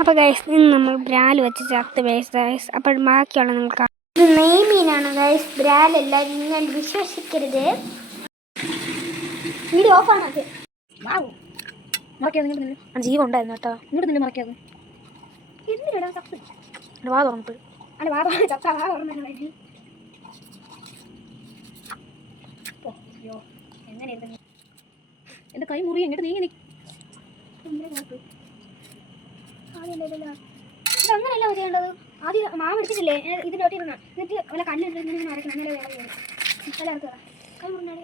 അപ്പോൾ ഗൈസ് ഇന്ന് നമ്മൾ ബ്രാൽ വെച്ച് ചത്ത് ഗൈസ്. അപ്പോൾ ബാക്കിയുള്ള നമുക്ക് ഇത് നെയ്മീനാണ് ഗൈസ്, ബ്രാലല്ല. നിങ്ങൾ വിശ്വസിക്കരുത്. വീഡിയോ ഓഫാണ്. അത് ജീവൻ ഉണ്ടായിരുന്നു കേട്ടോ. ഇങ്ങോട്ട് തന്നെ മറക്കാതെ എന്തിനാ ചത്ത് വാ തുറന്നിട്ട് അല്ല വാ തുറന്ന് ചത്ത വാ തുറന്നു. എങ്ങനെ എൻ്റെ കൈ മുറി എങ്ങോട്ട് നീങ്ങി ഇതങ്ങനെയല്ല ചെയ്യേണ്ടത്. ആദ്യം മാവ് എടുത്തിട്ടില്ലേ ഇതിൻ്റെ ഒട്ടിരുന്ന എന്നിട്ട് വല്ല കല്ലിട്ട് അരക്കണം. അങ്ങനെ വില ഇറക്കുക കൈ മുറിഞ്ഞാൽ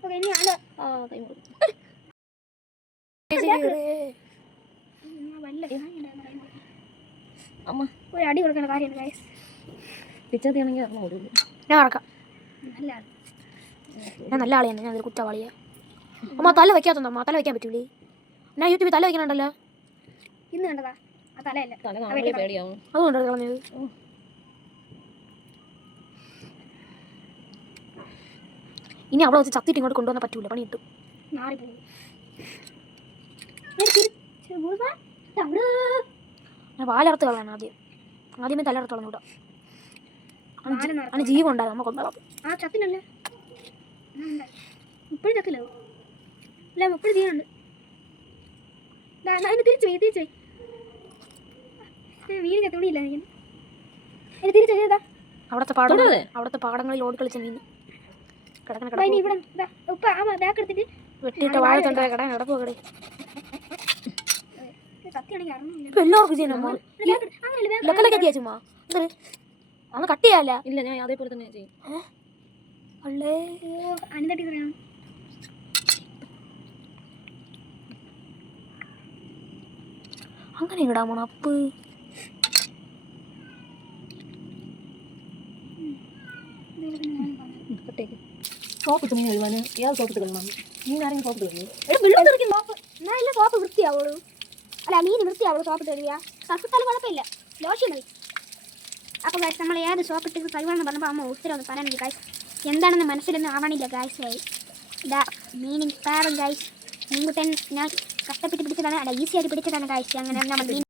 ഓക്കെ. ഇനി അല്ല കൈ മുറി അമ്മ ഒരു അടി കൊടുക്കേണ്ട കാര്യമാണ് ഗൈസ്. പിച്ചാത്തിയാണെങ്കിൽ അറിഞ്ഞ ഓടില്ല. ഞാൻ മറക്കാം. ഞാൻ നല്ല ആളെയാണ്. ഞാൻ അതൊരു കുറ്റവാളിയാ. അമ്മ തല വയ്ക്കാത്തുണ്ടോ? അമ്മ തല വയ്ക്കാൻ പറ്റൂലേ? ഞാൻ യൂട്യൂബിൽ തല വയ്ക്കണുണ്ടല്ലോ. ഇന്ന് കണ്ടതാ ആ തലയല്ല പേടിയാവും. അതുകൊണ്ടോ കളഞ്ഞത്? ഇനി അവിടെ വെച്ച് ചത്തിട്ട് ഇങ്ങോട്ട് കൊണ്ടുവന്നാൽ പറ്റൂല, പണി കിട്ടും. ഞാൻ വാലർത്ത് കളയാണ് ആദ്യമേ തലർത്ത് കളഞ്ഞൂടാ. അങ്ങനെ ജീവൻ ഉണ്ടാകും. നമ്മ കൊണ്ടുപോകാം. ആ ചത്തിനല്ലേ ഇപ്പോഴും ചത്തില്ലോ? അല്ല ഇപ്പോഴും ജീവനുണ്ട്. അതിന് തിരിച്ചു മീൻ ചത്തോടിയില്ല. അതിന് തിരിച്ചു ചെയ്താ അവിടുത്തെ പാടങ്ങളിൽ ഓടി കളിച്ച മീൻ ഇവിടെ ഉപ്പ ആ ബാക്ക് എടുത്തിട്ട് വെട്ടിയിട്ട് വാഴത്തുണ്ട് കട നടക്കുക കട എല്ലാവർക്കും ചെയ്യാൻ ചുമ്മാ അന്ന് കട്ട് ചെയ്യാല്ല. ഇല്ല, ഞാൻ അതേപോലെ തന്നെ ചെയ്യും. അങ്ങനെ ഇടാമോ അപ്പ്? സോപ്പിട്ട് മീൻ കഴുകാൻ ഏത് സോപ്പിട്ട് കഴുകണം? മീൻ ആരെങ്കിലും സോപ്പിട്ട് കഴുകും. സോപ്പ് വൃത്തിയാവുള്ളൂ. അല്ല മീൻ വൃത്തിയാവുള്ളൂ സോപ്പിട്ട് കഴുകിയാ. സസ്യത്താലും കുഴപ്പമില്ല, ലോഷൻ മതി. അപ്പോൾ ഗായ്സ് നമ്മൾ ഏത് സോപ്പിട്ട് കഴുകാമെന്ന് പറഞ്ഞപ്പോൾ അമ്മ ഉത്തരവൊന്നും പറയാനില്ല ഗായ്സ്. എന്താണെന്ന് മനസ്സിലൊന്നും ആവണില്ല ഗായ്സ്. ഇതാ മീനിങ് പാവം ഗായ്സ്. മീൻകുട്ടൻ ഞാൻ കഷ്ടപ്പെട്ട് പിടിച്ചതാണ്. അല്ല ഈസി ആയിട്ട് പിടിച്ചതാണ് ഗായ്സ്. അങ്ങനെ നമ്മൾ മീൻ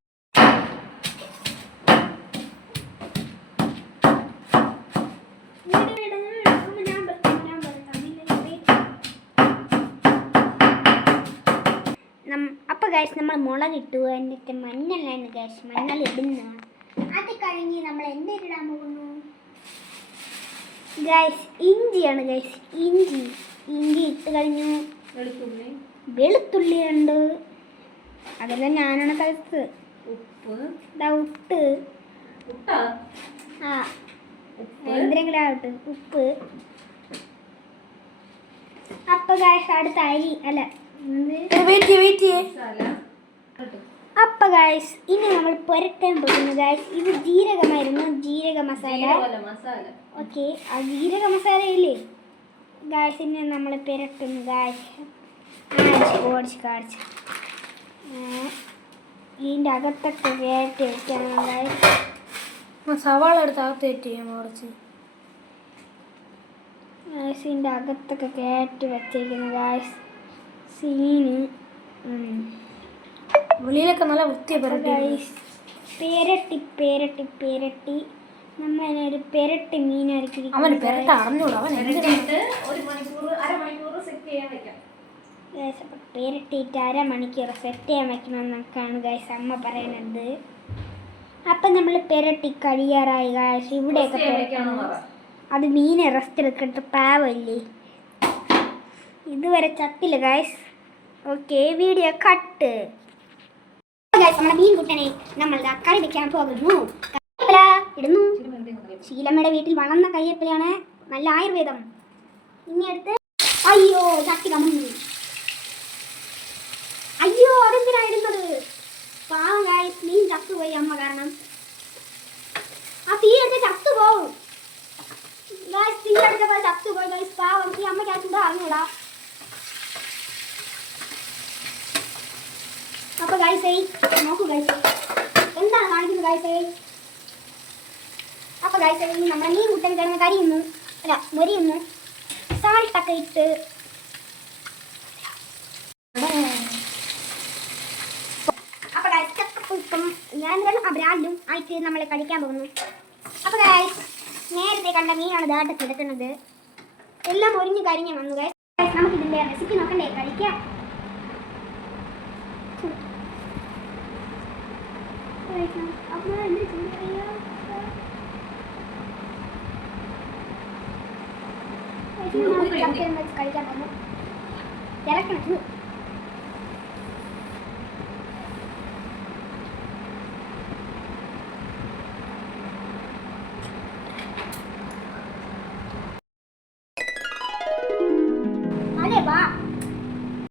അപ്പോൾ ഗായ്സ് നമ്മൾ മുളകിട്ടു. എന്നിട്ട് മഞ്ഞളാണ് ഗായ്സ്. മഞ്ഞൾ ഇടുന്ന അത് കഴിഞ്ഞ് നമ്മൾ എന്തിടാൻ പോകുന്നു ഗായ്സ്? ഇഞ്ചിയാണ് ഗായ്സ്. ഇഞ്ചി ഇട്ട് കഴിഞ്ഞു. വെളുത്തുള്ളി ഉണ്ട്. അതെല്ലാം ഞാനാണ് കഴിച്ചത്. ഉപ്പ് ആ എന്തെങ്കിലും ആവട്ടെ ഉപ്പ്. അപ്പൊ ഗായ്സ് അടുത്ത അരി അല്ല അപ്പൊ ഗായ്സ് ഇനി നമ്മൾ പുരട്ടാൻ പോകുന്നു ഗായ്സ്. ഇത് ജീരകമായിരുന്നു, ജീരക മസാല. ഓക്കെ, ആ ജീരക മസാല ഇല്ലേ ഗായ്സ്? ഇനി നമ്മൾ പുരട്ടുന്നു ഗായ്സ്. കാണിച്ച് ഇതിൻ്റെ അകത്തൊക്കെ കയറ്റി വെക്കണം ഗായ്സ്. സവാള എടുത്ത് അകത്ത് കയറ്റി കുറച്ച് ഗായ്സ്. ഇതിൻ്റെ അകത്തൊക്കെ കയറ്റി വെച്ചേക്കുന്നു ഗായ്സ്. സീന് വെളിയിലൊക്കെ നല്ല വൃത്തി പേരട്ടി നമ്മളൊരു പെരട്ടി മീനായിരിക്കും. പേരട്ടിയിട്ട് അരമണിക്കൂർ സെറ്റ് ചെയ്യാൻ വെക്കണമെന്നൊക്കെയാണ് ഗായ്സ് അമ്മ പറയുന്നത്. അപ്പം നമ്മൾ പെരട്ടി കഴിയാറായി ഗായ്സ്. ഇവിടെയൊക്കെ പെരട്ടണം. അത് മീനെ റെസ്റ്റ് എടുക്കിട്ട് പാവല്ലേ, ഇതുവരെ ചത്തില്ല ഗായ്സ്. Okay, video cut. നമ്മുടെ മീൻ കുട്ടനെ നമ്മൾ കറി വെക്കാൻ പോകുന്നു. കറിവേപ്പില ഇടുന്നു. ശീലമ്മയുടെ വീട്ടിൽ വളർന്ന കറിവേപ്പിലയാണ്, നല്ല ആയുർവേദം. ഇനി എടുത്ത് അയ്യോ ചട്ടി കമ്മുന്നു. അയ്യോ അതെന്തിനാ ഇടുന്നത്? പാവം ഗായ്സ്, മീൻ ചത്തുപോയി അമ്മ കാരണം. ആ തീ എടുത്ത് ചത്തുപോകും ഗായ്സ്. തീ എടുത്തപ്പോൾ ചത്തുപോയി ഗായ്സ്. പാവം ഈ അമ്മയ്ക്ക് ചൂടാ അറിഞ്ഞൂടാ. അപ്പോൾ ഗായ്സ് നോക്കൂ ഗായ്സ് എന്താണ് കാണിക്കുന്നത് ഗായ്സ്. അപ്പോൾ ഗായ്സ് നമ്മുടെ മീൻ കുട്ടൻ കിടന്ന് കരിയുന്നു, അല്ല മൊരിയുന്നു. സാൾട്ടൊക്കെ ഇട്ട് വെച്ച് നമ്മൾ കഴിക്കാൻ പോകുന്നു. അപ്പോൾ ഗൈസ് നേരത്തെ കണ്ട മീനാണ് ദാട്ട് കിടക്കുന്നത്. എല്ലാം ഒരിഞ്ഞ് കരിഞ്ഞ് വന്നു ഗൈസ്. നമുക്ക് ഇതിൻ്റെ റെസിപ്പി നോക്കണ്ടേ, കഴിക്കാം. കഴിക്കാൻ പോകുന്നു. ഇറക്കണം